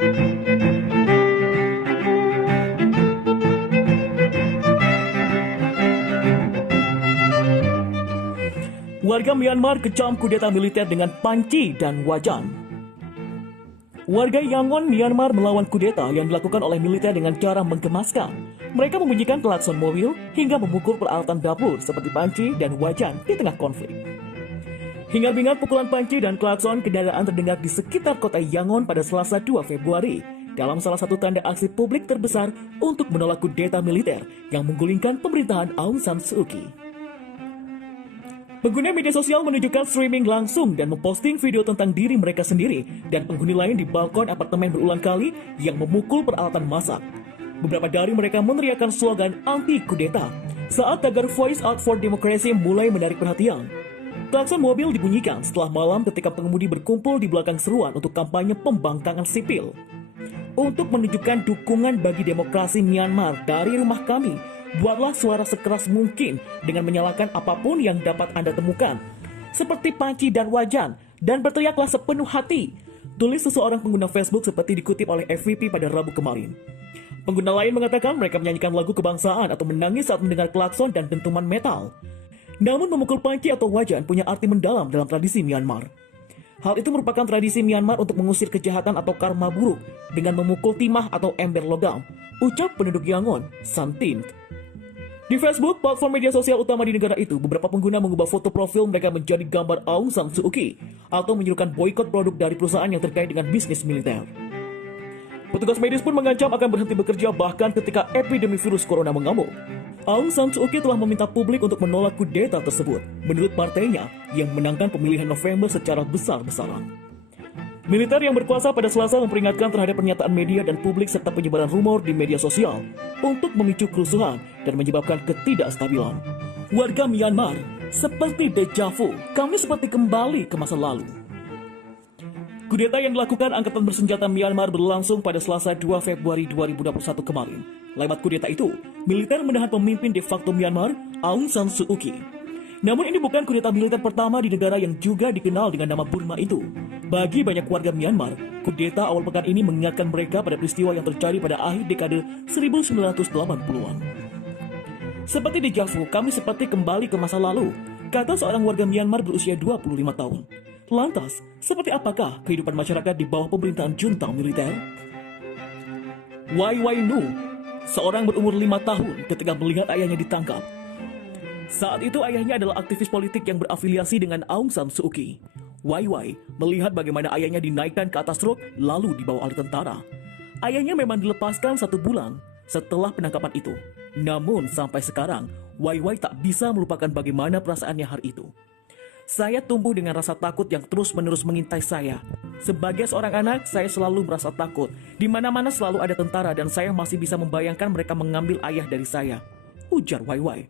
Warga Myanmar kecam kudeta militer dengan panci dan wajan. Warga Yangon, Myanmar melawan kudeta yang dilakukan oleh militer dengan cara menggemaskan. Mereka membunyikan klakson mobil hingga memukul peralatan dapur seperti panci dan wajan di tengah konflik. Hingar-bingar pukulan panci dan klakson kendaraan terdengar di sekitar kota Yangon pada Selasa 2 Februari dalam salah satu tanda aksi publik terbesar untuk menolak kudeta militer yang menggulingkan pemerintahan Aung San Suu Kyi. Pengguna media sosial menunjukkan streaming langsung dan memposting video tentang diri mereka sendiri dan penghuni lain di balkon apartemen berulang kali yang memukul peralatan masak. Beberapa dari mereka meneriakkan slogan anti-kudeta saat tagar Voice Out for Democracy mulai menarik perhatian. Klakson mobil dibunyikan setelah malam ketika pengemudi berkumpul di belakang seruan untuk kampanye pembangkangan sipil. Untuk menunjukkan dukungan bagi demokrasi Myanmar dari rumah kami, buatlah suara sekeras mungkin dengan menyalakan apapun yang dapat Anda temukan, seperti panci dan wajan, dan berteriaklah sepenuh hati, tulis seseorang pengguna Facebook seperti dikutip oleh FVP pada Rabu kemarin. Pengguna lain mengatakan mereka menyanyikan lagu kebangsaan atau menangis saat mendengar klakson dan dentuman metal. Namun memukul panci atau wajan punya arti mendalam dalam tradisi Myanmar. Hal itu merupakan tradisi Myanmar untuk mengusir kejahatan atau karma buruk dengan memukul timah atau ember logam, ucap penduduk Yangon, Santin. Di Facebook, platform media sosial utama di negara itu, beberapa pengguna mengubah foto profil mereka menjadi gambar Aung San Suu Kyi atau menyerukan boikot produk dari perusahaan yang terkait dengan bisnis militer. Petugas medis pun mengancam akan berhenti bekerja bahkan ketika epidemi virus corona mengamuk. Aung San Suu Kyi telah meminta publik untuk menolak kudeta tersebut, menurut partainya yang menangkan pemilihan November secara besar-besaran. Militer yang berkuasa pada Selasa memperingatkan terhadap pernyataan media dan publik serta penyebaran rumor di media sosial untuk memicu kerusuhan dan menyebabkan ketidakstabilan. Warga Myanmar seperti deja vu, kami seperti kembali ke masa lalu. Kudeta yang dilakukan Angkatan Bersenjata Myanmar berlangsung pada Selasa 2 Februari 2021 kemarin. Lewat kudeta itu, militer menahan pemimpin de facto Myanmar, Aung San Suu Kyi. Namun ini bukan kudeta militer pertama di negara yang juga dikenal dengan nama Burma itu. Bagi banyak warga Myanmar, kudeta awal pekan ini mengingatkan mereka pada peristiwa yang terjadi pada akhir dekade 1980-an. Seperti deja vu, kami seperti kembali ke masa lalu, kata seorang warga Myanmar berusia 25 tahun. Lantas, seperti apakah kehidupan masyarakat di bawah pemerintahan junta militer? Wai Nu, seorang berumur 5 tahun ketika melihat ayahnya ditangkap. Saat itu ayahnya adalah aktivis politik yang berafiliasi dengan Aung San Suu Kyi. Wai melihat bagaimana ayahnya dinaikkan ke atas truk lalu dibawa oleh tentara. Ayahnya memang dilepaskan 1 bulan setelah penangkapan itu. Namun sampai sekarang, Wai tak bisa melupakan bagaimana perasaannya hari itu. Saya tumbuh dengan rasa takut yang terus-menerus mengintai saya. Sebagai seorang anak, saya selalu merasa takut. Di mana-mana selalu ada tentara dan saya masih bisa membayangkan mereka mengambil ayah dari saya, ujar Wai.